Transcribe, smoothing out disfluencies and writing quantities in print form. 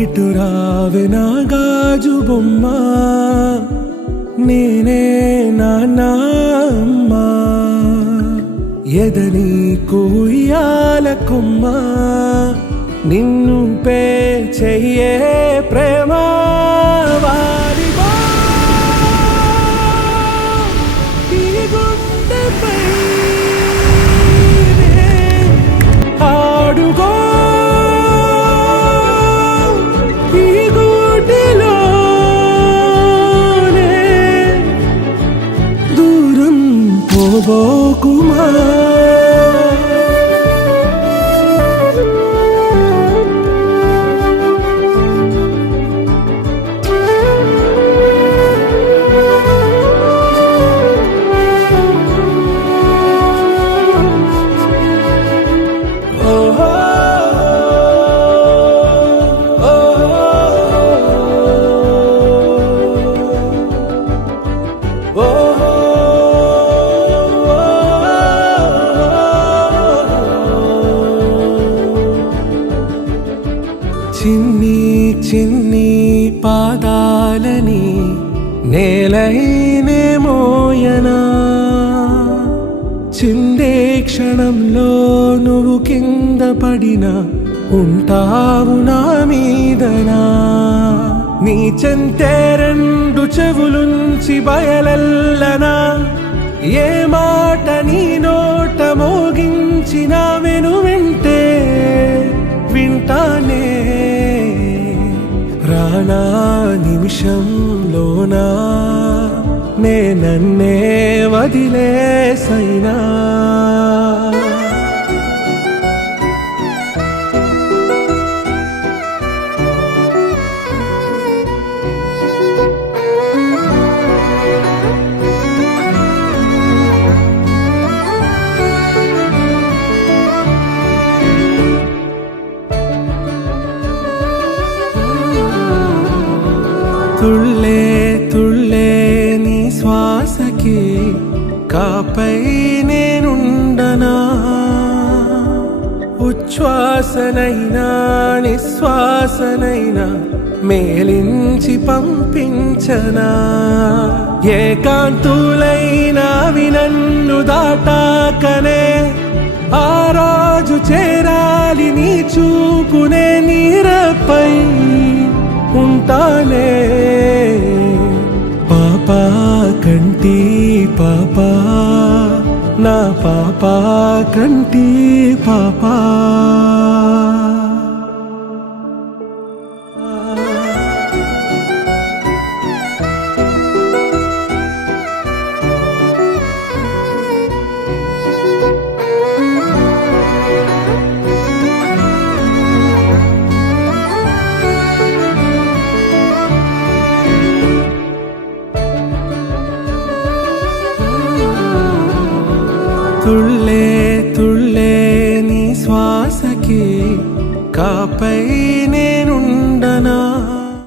ఇటు రావే నా గాజు బొమ్మ, నేనే నాన్న అమ్మ, ఎదని కుయ్యాల కొమ్మ, నిన్ను పే చెయ్యే ప్రేమ వాలిబా, ఈ గుండెపై ఆడుగో, ఈ గూటిలోనే దూరం పోబోకుమా. చిన్ని చిన్ని పాదాలని నేలైనే మోయనా, చిందే క్షణంలో నువ్వు కింద పడినా ఉంటావు నా మీదనా. నీ చెంతే రెండు చెవులుంచి బయలెల్లనా, ఏ మాట నీ నోట మోగించిన వెను వింటే వింటానే. రానా నిమిషంలోనా నే నన్నే వదిలేసైనా, తుళ్ళే తుళ్ళే నీ శ్వాసకి కాపై నేనుండనా, ఉచ్ఛ్వాసనైనా నిశ్వాసనైనా మేలించి పంపించనా. ఏకాంతులైనా నన్ను దాటాకనే ఆ రోజు చేరాలి నీ చూపునే నీరపై ఉంటానే. పాపా కంటి పాపా, నా పాపా కంటి పాపా. తుళ్ళే తుళ్ళే నీ శ్వాసకి కాపై